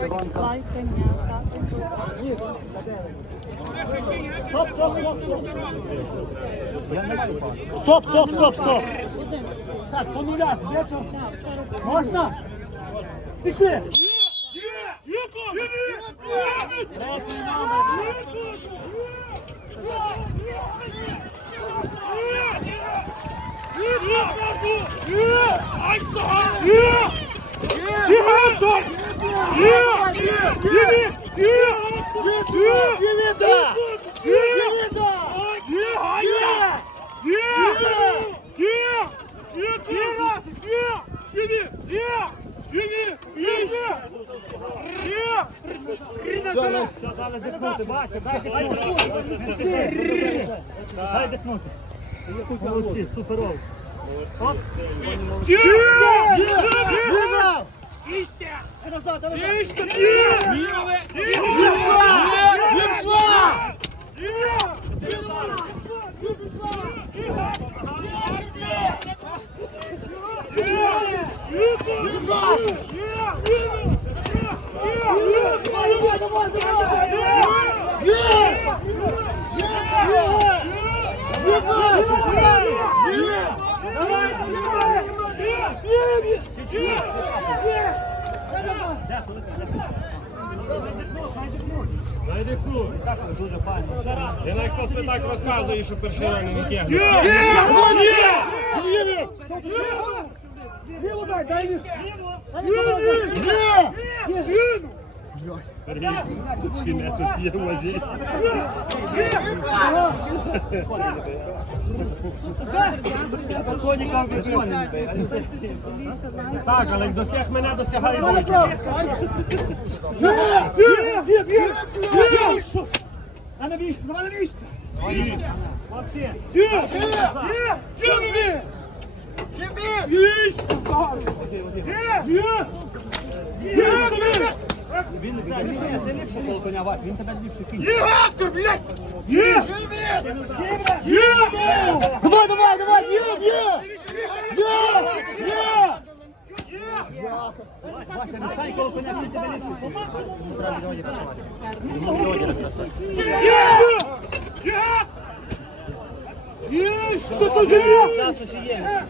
Лайкання, Стоп, стоп, стоп, стоп. Так, по нуля збесно. Можна? Пішли. Третій номер. Що зараз дихнути, бачиш, дай дихнути. Дай дихнути. Молодці, суперово. Оп. Дай файно. Ще. Я навіть просто так розказую, що перший не тягне. Сергій, чи не тут є уважі? Так, але як досяг мене досягає Войчик. А навіщо? Давай навіщо? Хлопці, Він не ліпше, ти ліпше коло коня Вась, він тебе ліпше кинь. Давай, давай, давай, б'є, б'є! Б'є! Б'є! Вася, не стань коло коня, він тебе ліпше. Часу ще є.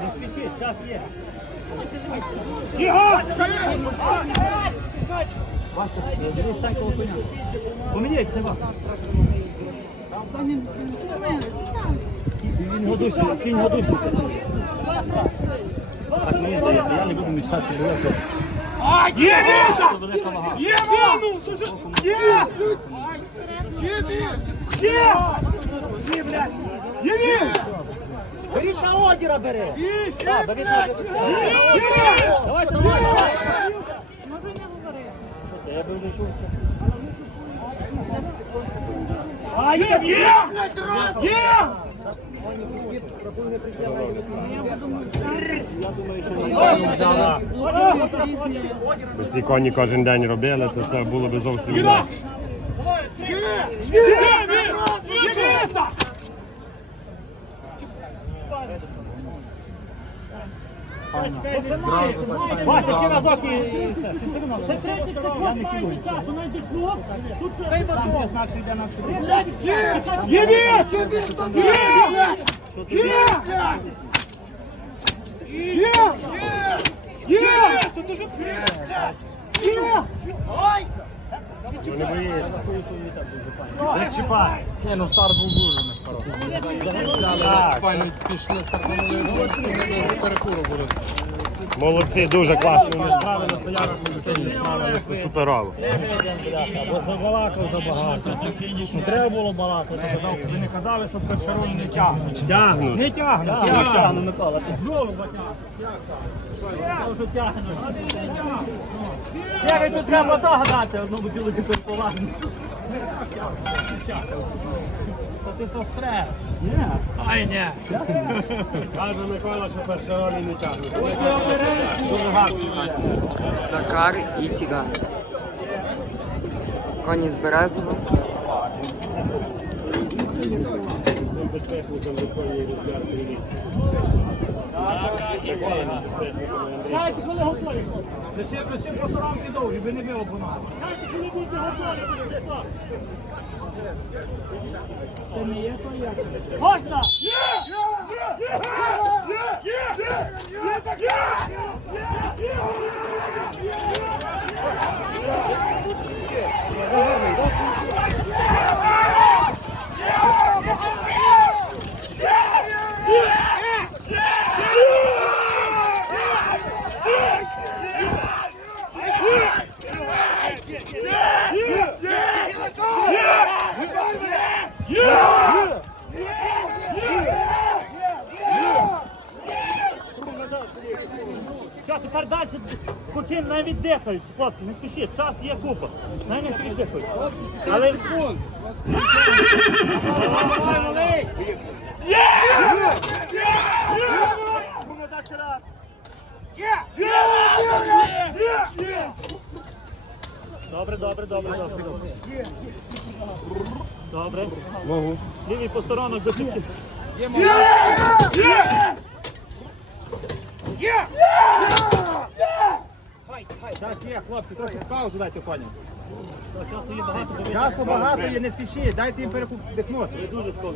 Не спіши, час є. Вася, не стань коло коня. Поміняйте вас. Він його кінь душить. Так, мені здається, я не буду мішати. Є! Велика вага. Беріть на одіра бери. Так, беріть на одіра. Давай, давай, давай. Може не говорити. Я би вже чув. А, є! є, є! Є! Би ці коні кожен день робили, то це було б зовсім інакше. Вася, ще разок і. Ще секунду. Ще 30 секунд. Я не кидаю. Там ще знак, що йде на чотири. Є! Є! Є! Є! Є! Є! Ну не боїться. Не чіпай. Ні, ну старт був дуже нехороший. Так. Пішли, стартанули, перекуру були. Молодці, дуже класно. Вони справилися, я рахую, справилися суперово. Бо забалакав забагато. Не треба було балакати. Ви не казали, що першероні не тягнуть. Тягнуть. Не тягнуть. Я тягну, Микола. Ти жовт Я вже тягну. Сєвий, тут треба догадати одну бутилку перполазну. Ти то стрес. Ні. Ай, ні. Каже Микола, що першороні не тягнуть. Дуже гарно. Дакар і Тіган. Коні з Березова. Безпечником виконує розгляд приліт. Знаєте, коли готові? Лише, лише просто рамки довгі, ви не били по нас. Знаєте, коли будете готові, буде. Це не є то як? Можна! Все, спокійно навіть дихають, хлопці, не спішіть, час є купа. Най не спішіть дихають. Але... Добре, добре, добре, добре. Добре. Можу. Лівий посторонок до сітки. Час є, хлопці, трохи паузу дайте коні. Часу є багато, є, не спішіть, дайте їм передихнути. ви дуже скоро.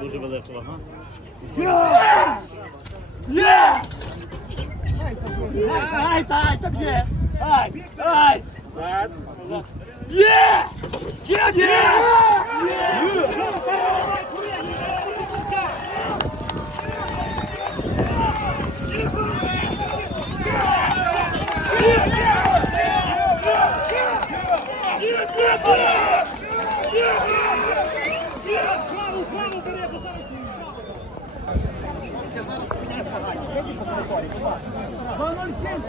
Дуже велика вага. Є! Є! Ай, ай, там є! Ай, ай! Є! Є, є! Є! Yeah! Vamos, gente!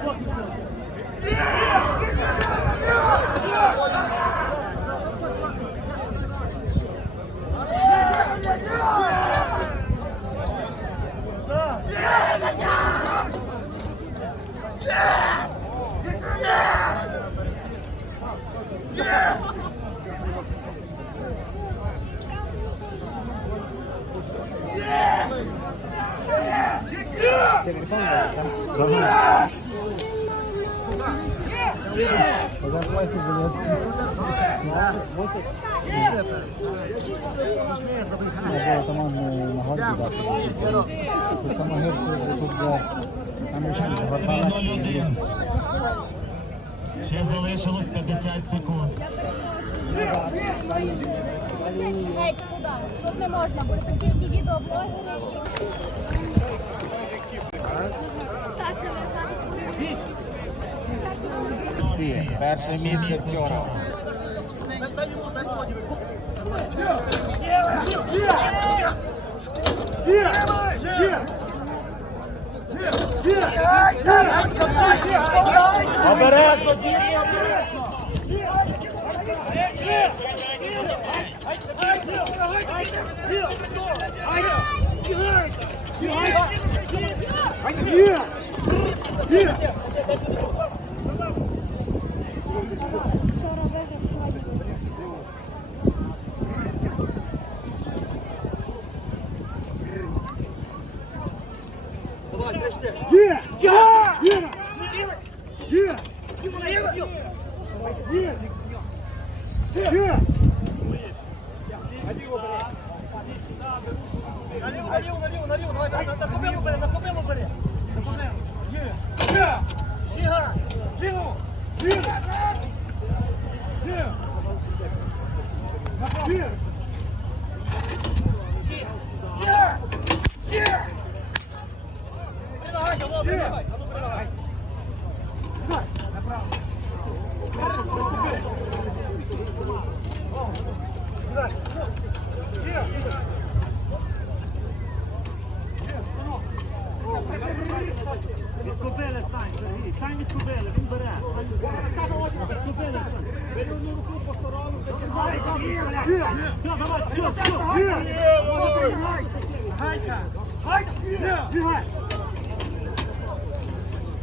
Ще залишилось 50 секунд. Геть, куди? Тут не можна, бо тільки відеоблогери і... Та, це ви зараз. Перше місце вчора. Обережно, Вчора Vira!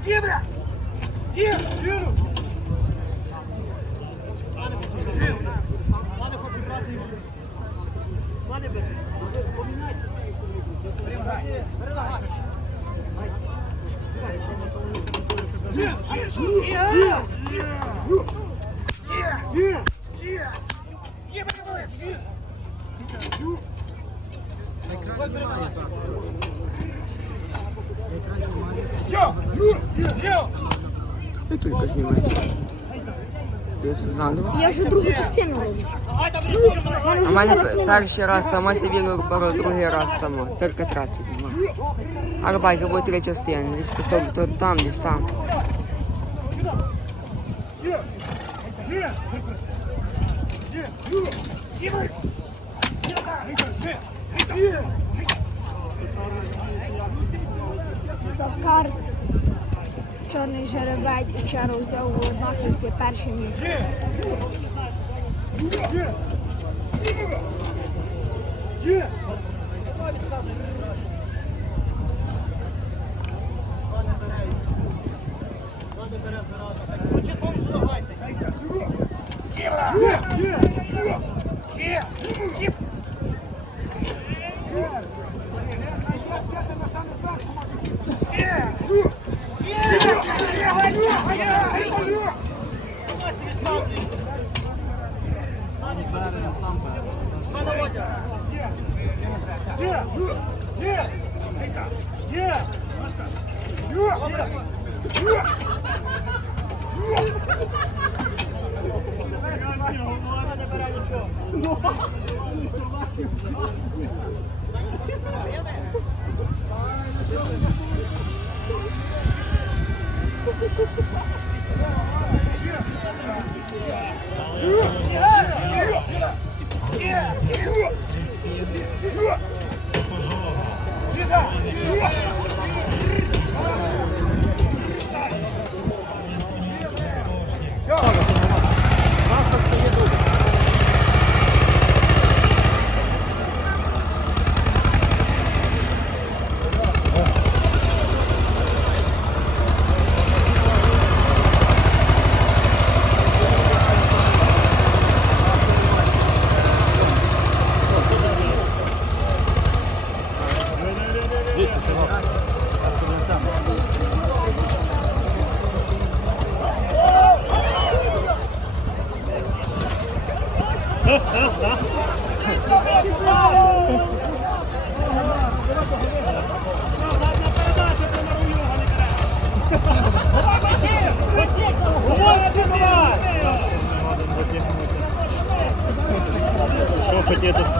Дібра! Дібра! Мане хоче брати і все. Мане бере. Помінайте. Перемагайте. Перемагайте. Yeah! Yeah! Yeah! Yeah! Yeah! Ну, тільки знімай. Ти вже заново. Я вже другу частину роблю. А в мене перший раз сама собі беру, другий раз сама. Тільки третій знімаю. А рибайка буде три частини. Десь просто то там, десь там. Кар. Чорний жеребець чару взяв у Однаківці перше місце. Що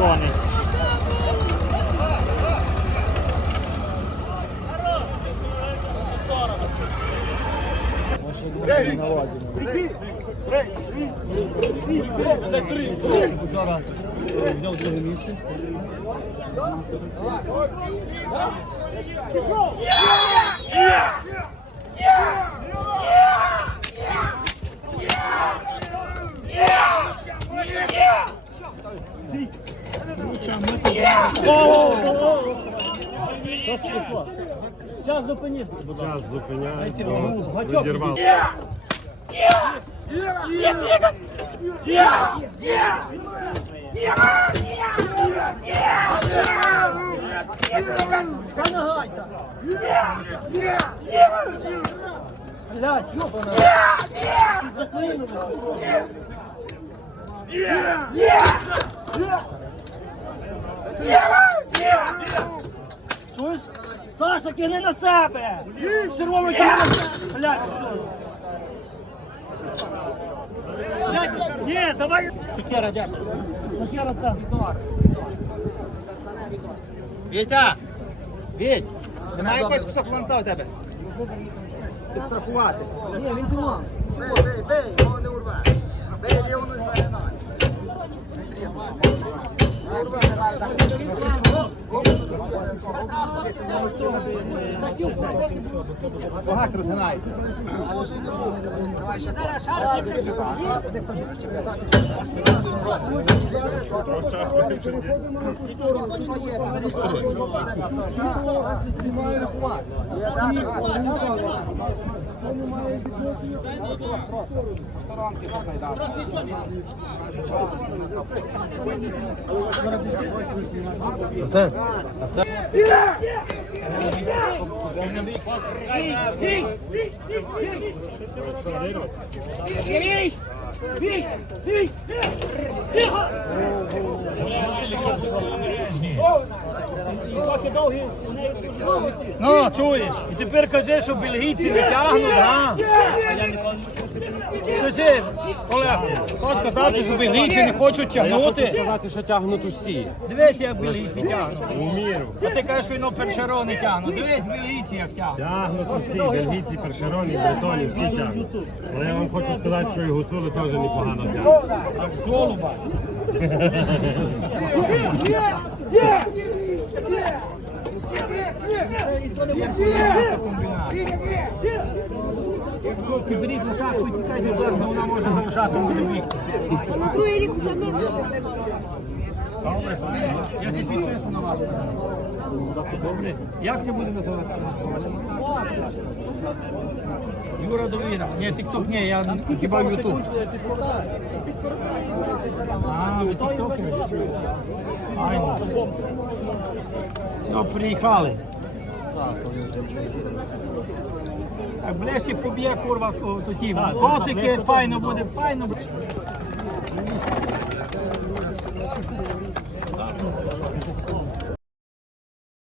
хотіти з коней? Час зупинити. Час зупиняють, бо відірвав. Чуєш? Саша, кини на себе! Червоно кини на себе! Блядь, Блядь, ні, давай! Сукера, дякую. Сукера, так. Вітя! Віть! Немає якогось кусок фланца у тебе? Підстрахувати. Ні, він зимав. Бей, бей, його не урве. Бей, його не загинай. Не розгинається. не грай, Багак розгинається. Ну, чуєш? І тепер кажи, що бельгійці не тягнуть, а? Скажи, Олег, хочеш сказати, що бельгійці не хочуть тягнути? Сказати, що тягнуть усі. Дивись, як бельгійці тягнуть. У міру. А ти кажеш, що воно першеро не тягнуть. Дивись, бельгійці як тягнуть. Тягнуть усі, бельгійці, першероні, бретоні, всі тягнуть. Але я вам хочу сказати, що і гуцули теж непогано тягнуть. А жолоба. Хлопці, беріть лошадку тікайте, вона може залишати лошадком буде бігти. На другий рік вже ми. Я це підпишу на вас. Добре. Як це буде називати? Юра Довіра. Ні, тік-ток ні, я хіба в Ютуб. А, ви? Айно. Все, приїхали. Так, ближче поб'є, курва, то ті. Котики, файно буде, файно буде. よろしくお願いします。